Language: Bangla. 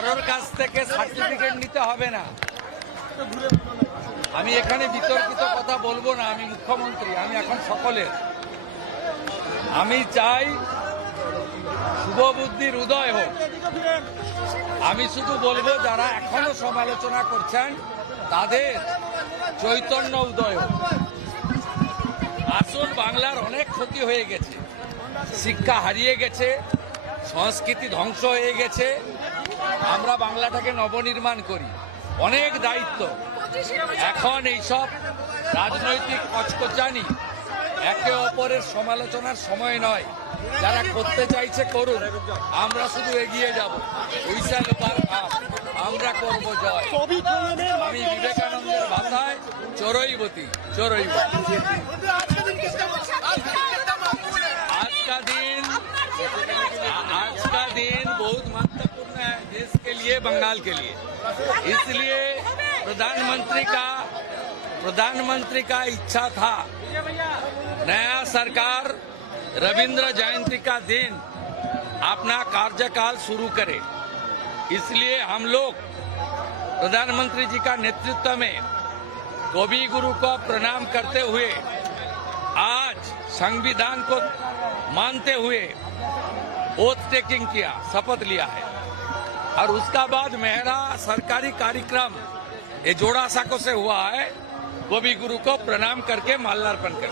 কারোর কাছ থেকে সার্টিফিকেট নিতে হবে না। আমি এখানে বিতর্কিত কথা বলবো না, আমি মুখ্যমন্ত্রী, আমি এখন সকলের। আমি চাই শুভবুদ্ধির উদয় হোক। আমি শুধু বলবো যারা এখনো সমালোচনা করছেন তাদের চৈতন্য উদয় হোক। আসল বাংলার অনেক ক্ষতি হয়ে গেছে, শিক্ষা হারিয়ে গেছে, সংস্কৃতি ধ্বংস হয়ে গেছে। আমরা বাংলাটাকে নবনির্মাণ করি, অনেক দায়িত্ব। এখন এইসব রাজনৈতিক কচকচানি, একে অপরের সমালোচনার সময় নয়। যারা করতে চাইছে করুন, আমরা শুধু এগিয়ে যাব। উইসাল আমরা করব জয়। আমি বিবেকানন্দের ভাষায় চড়ুইবতী। आज का दिन बहुत महत्वपूर्ण है देश के लिए, बंगाल के लिए। इसलिए प्रधानमंत्री का इच्छा था नया सरकार रविंद्र जयंती का दिन अपना कार्यकाल शुरू करे। इसलिए हम लोग प्रधानमंत्री जी का नेतृत्व में कवि गुरु को प्रणाम करते हुए आज संविधान को मानते हुए ओथ टेकिंग किया, शपथ लिया है। और उसका बाद मेरा सरकारी कार्यक्रम ये जोड़ा साको से हुआ है, कवि गुरु को प्रणाम करके माल्यार्पण कर